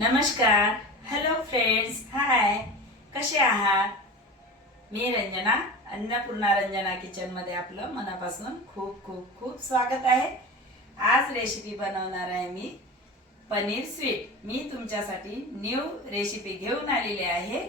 नमस्कार. Hello friends hi कसे आहात? मी रंजना अन्नपूर्णा रंजना किचनमध्ये आपलं मनापासून खूप खूप खूप स्वागत आहे. आज रेसिपी बनवणार आहे मी पनीर स्वीट मी तुमच्यासाठी न्यू रेसिपी घेऊन आलेली आहे.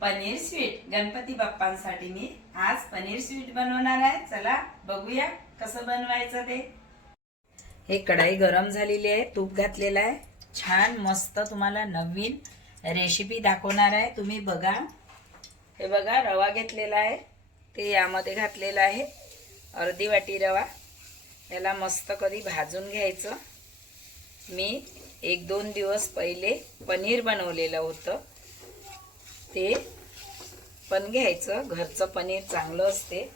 पनीर स्वीट गणपती बाप्पांसाठी मी आज पनीर स्वीट बनवणार आहे. चला बघूया कसं बनवायचं ते. हे कढाई गरम झालेली आहे. तूप घातलेलं आहे. छान मस्त तुम्हाला नवीन रेसिपी दाखवणार आहे. तुम्ही बघा. हे बघा रवा घेतलेला आहे. ते यामध्ये घातलेला आहे. अर्धी वाटी रवा. याला मस्त कधी भाजून घ्यायचं. मी एक दोन दिवस पहिले पनीर बनवलेलं होतं. ते पण घ्यायचं. घरचं पनीर चांगलं असते.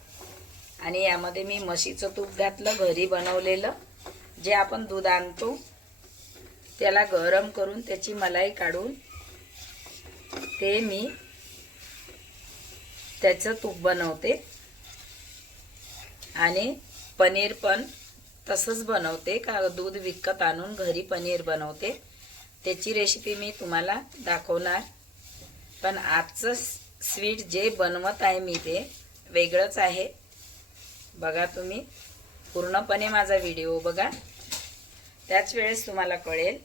आणि यामध्ये मी म्हशीचं तूप घातलं घरी बनवलेलं. जे आपण दूध आणतो त्याला गरम करून त्याची मलाई काढून ते मी त्याचं तूप बनवते. आणि पनीर पण तसंच बनवते का दूध विकत आणून घरी पनीर बनवते. त्याची रेसिपी मी तुम्हाला दाखवणार. पण आजचं स्वीट जे बनवत आहे मी ते वेगळंच आहे. बघा तुम्ही. पूर्णपणे माझा व्हिडिओ बघा. त्याच वेळेस तुम्हाला कळेल.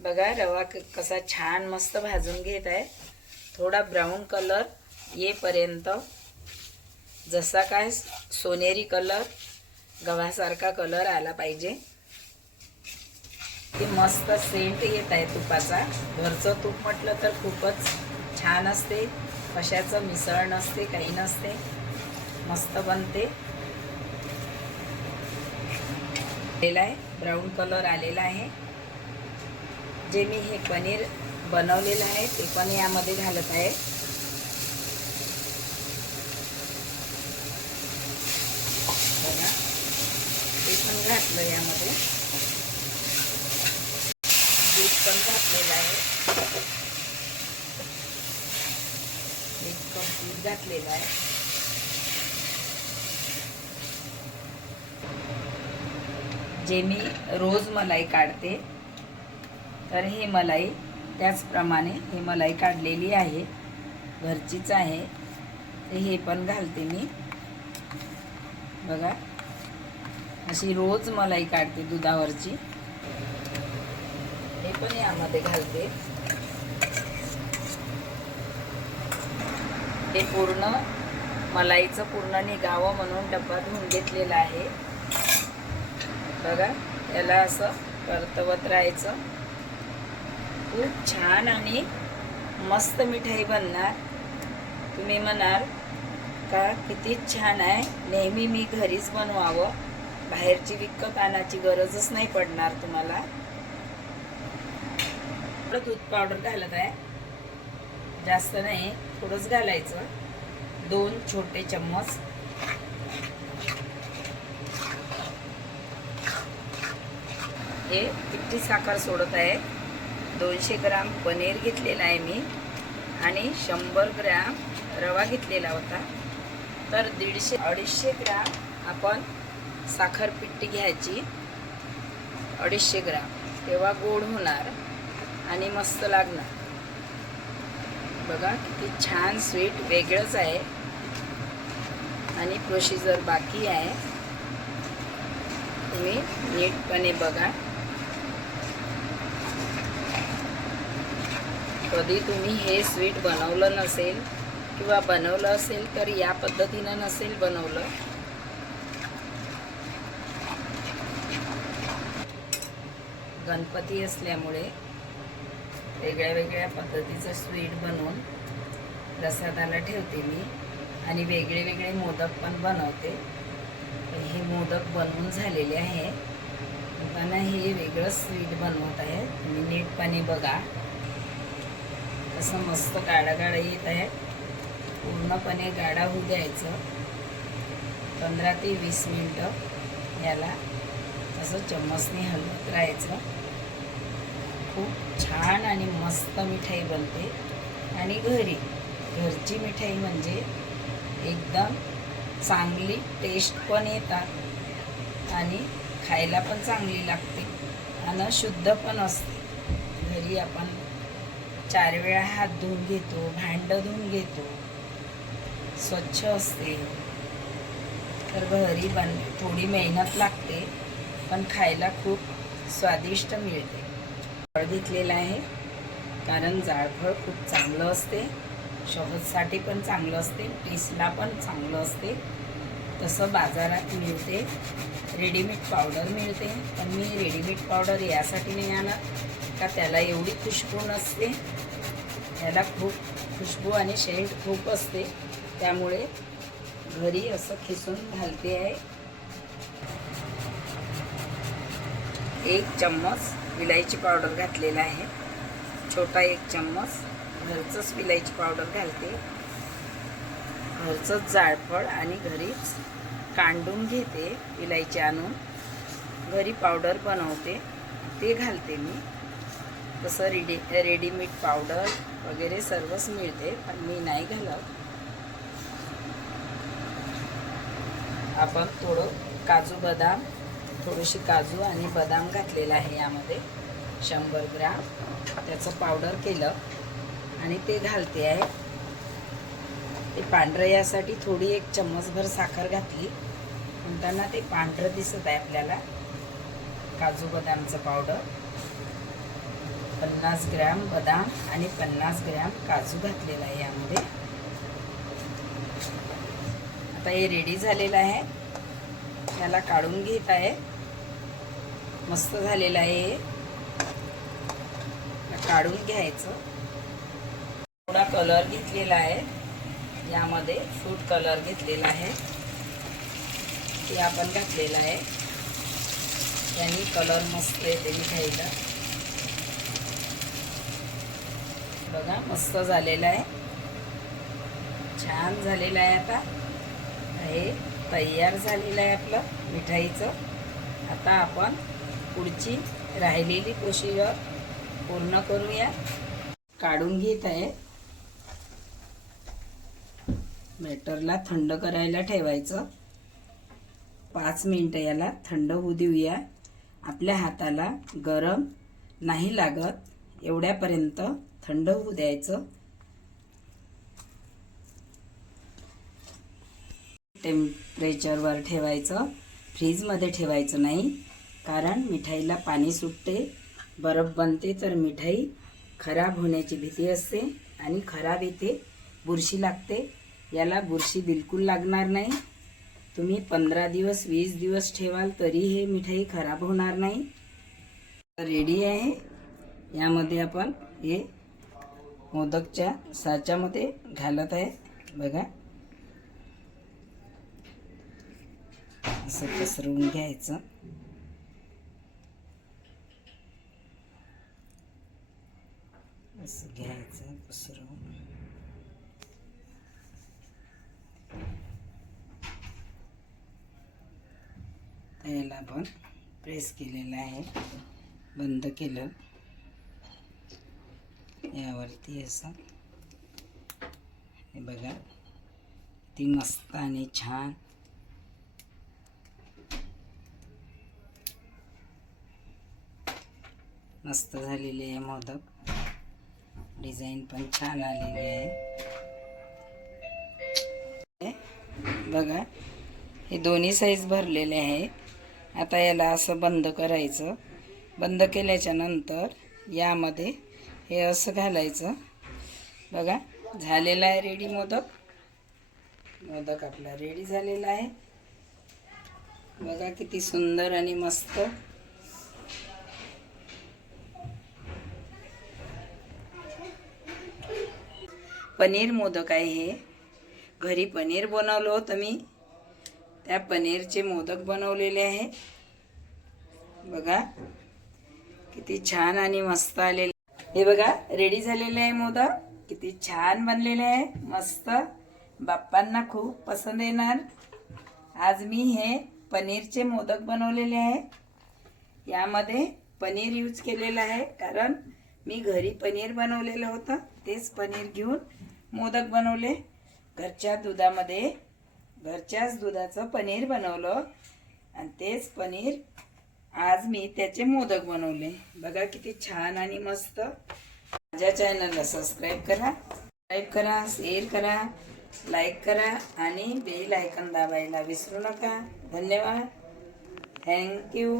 बघा रवा क- कसा छान मस्त भाजून घेत आहे. थोडा ब्राऊन कलर येपर्यंत जसा काय सोनेरी कलर गव्हासारखा कलर आला पाहिजे. ते मस्त सेंट येत आहे तुपाचा. घरचं तूप म्हटलं तर खूपच छान असते. कशाचं मिसळ नसते काही नसते. मस्त बनते. आलेला आहे. ब्राऊन कलर आलेला आहे. जे मी हे पनीर बनवलेलं आहे ते पण यामध्ये घालत आहे. बघा. ते पण घातलं यामध्ये. दूध पण घातलेलं आहे. एक कप दूध घातलेलं आहे. जे मी रोज मलाई काढते तर ही मलाई त्याचप्रमाणे ही मलाई काढलेली आहे घरचीच आहे. तर हे पण घालते मी. बघा अशी रोज मलाई काढते दुधावरची. हे पण यामध्ये घालते. हे पूर्ण मलाईचं पूर्ण निघावं म्हणून डब्बा धुवून घेतलेला आहे. बघा त्याला असं परतवत राहायचं. खूप छान आणि मस्त मिठाई बनणार. तुम्ही म्हणाल का किती छान आहे. नेहमी मी घरीच बनवावं. बाहेरची विकत आणायची गरजच नाही पडणार तुम्हाला. थोडं दूध पावडर घालत आहे. जास्त नाही थोडंच घालायचं. दोन छोटे चम्मच. हे पिठी साखर सोडत आहे. दोनशे ग्राम पनीर घेतलेला आहे मी आणि शंभर ग्रॅम रवा घेतलेला होता. तर दीडशे अडीचशे ग्राम आपण साखर पिठी घ्यायची. अडीचशे ग्राम. तेव्हा गोड होणार आणि मस्त लागणार. बघा किती छान स्वीट वेगळंच आहे. आणि प्रोसिजर बाकी आहे. तुम्ही नीटपणे बघा. कधी तुम्ही हे स्वीट बनवलं नसेल किंवा बनवलं असेल तर या पद्धतीनं नसेल बनवलं. गणपती असल्यामुळे वेगळ्या वेगळ्या पद्धतीचं स्वीट बनवून प्रसादाला ठेवते मी आणि वेगळे वेगळे मोदक पण बनवते. हे मोदक बनवून झालेले आहे. पण हे वेगळं स्वीट बनवत आहे. तुम्ही नीटपणे बघा. असं मस्त गाडा गाडा येत आहे. पूर्णपणे गाडा होऊ द्यायचं. पंधरा ते वीस मिनटं याला असं चम्मचने हलवत राहायचं. खूप छान आणि मस्त मिठाई बनते. आणि घरी घरची मिठाई म्हणजे एकदम चांगली टेस्ट पण येतात आणि खायला पण चांगली लागते. आणि शुद्ध पण असते. घरी आपण चार वेळा हात धुवून घेतो भांडं धुवून घेतो. स्वच्छ असते. तर घरी बन थोडी मेहनत लागते पण खायला खूप स्वादिष्ट मिळते. फळ घेतलेलं आहे कारण जाळफळ खूप चांगलं असते. शहदसाठी पण चांगलं असते टेस्टला पण चांगलं असते. तसं बाजारात मिळते. रेडीमेड पावडर मिळते. पण मी रेडीमेड पावडर यासाठी नाही आणत का त्याला एवढी खुशबू नसते त्याला खूप खुशबू आणि शेंट खूप असते. त्यामुळे घरी असं खिसून घालते आहे. एक चम्मच विलायची पावडर घातलेला आहे. छोटा एक चम्मच घरचंच विलायची पावडर घालते. घरचंच जाळफळ आणि घरीच कांडून घेते विलायची आणून. घरी पावडर बनवते. ते घालते मी. तसं रेडी रेडीमेड पावडर वगैरे सर्वच मिळते पण मी नाही घालत. आपण थोडं काजू बदाम थोडीशी काजू आणि बदाम घातलेलं आहे यामध्ये शंभर ग्राम. त्याचं पावडर केलं आणि ते घालते आहे. ते पांढरं यासाठी थोडी एक चम्मचभर साखर घातली. म्हणताना ते पांढरं दिसत आहे आपल्याला काजू बदामचं पावडर. पन्नास ग्रॅम बदाम आणि पन्नास ग्रॅम काजू घातलेला आहे यामध्ये. आता हे रेडी झालेलं आहे. त्याला काढून घेत आहे. मस्त झालेलं आहे हे. काढून घ्यायचं. थोडा कलर घेतलेला आहे. यामध्ये फ्रूट कलर घेतलेला आहे. ते आपण घातलेला आहे. त्यांनी कलर मस्त येते घ्यायचा बघा मस्त झालेलं आहे. छान झालेला आहे आता. हे तयार झालेलं आहे आपलं मिठाईचं. आता आपण पुढची राहिलेली प्रोसिजर पूर्ण करूया. काढून घेत आहे. बॅटरला थंड करायला ठेवायचं. पाच मिनटं याला थंड होऊ देऊया. आपल्या हाताला गरम नाही लागत. एवढ्यापर्यंत थंड होऊ द्यायचं. टेम्परेचरवर ठेवायचं. फ्रीजमध्ये ठेवायचं नाही. कारण मिठाईला पाणी सुटते. बरफ बनते तर मिठाई खराब होण्याची भीती असते आणि खराब येते. बुरशी लागते. याला बुरशी बिलकुल लागणार नाही. तुम्ही पंधरा दिवस वीस दिवस ठेवाल तरी हे मिठाई खराब होणार नाही. रेडी आहे. यामध्ये आपण हे मोदकच्या साच्यामध्ये घालत आहे. बघा. असं पसरवून घ्यायचं. असं घ्यायचं पसरवून. याला आपण प्रेस केलेलं आहे. बंद केलं. यावरती असं. हे बघा ती मस्त आणि छान. मस्त झालेले आहे मोदक. डिझाईन पण छान आलेली आहे. बघा हे दोन्ही साईज भरलेले आहे आता याला असं बंद करायचं. बंद केल्याच्यानंतर यामध्ये हे असं घालायचं. बघा झालेला आहे रेडी मोदक. मोदक आपला रेडी झालेला आहे. बघा किती सुंदर आणि मस्त. पनीर मोदक आहे हे. घरी पनीर बनवलं होतं मी. त्या पनीरचे मोदक बनवलेले आहे. बघा किती छान आणि मस्त आलेले हे बघा रेडी झालेले आहे मोदक. किती छान बनलेले आहे. मस्त. बाप्पांना खूप पसंत येणार. आज मी हे पनीरचे मोदक बनवलेले आहे. यामध्ये पनीर यूज केलेलं आहे कारण मी घरी पनीर बनवलेलं होतं. तेच पनीर घेऊन मोदक बनवले. घरच्या दुधामध्ये घरच्याच दुधाचं पनीर बनवलं. आणि तेच पनीर आज मी त्याचे मोदक बनवले. बघा किती छान आणि मस्त. माझ्या चॅनलला सबस्क्राईब करा सबस्क्राईब करा शेअर करा लाईक करा आणि बेल आयकन दाबायला विसरू नका. धन्यवाद. थँक्यू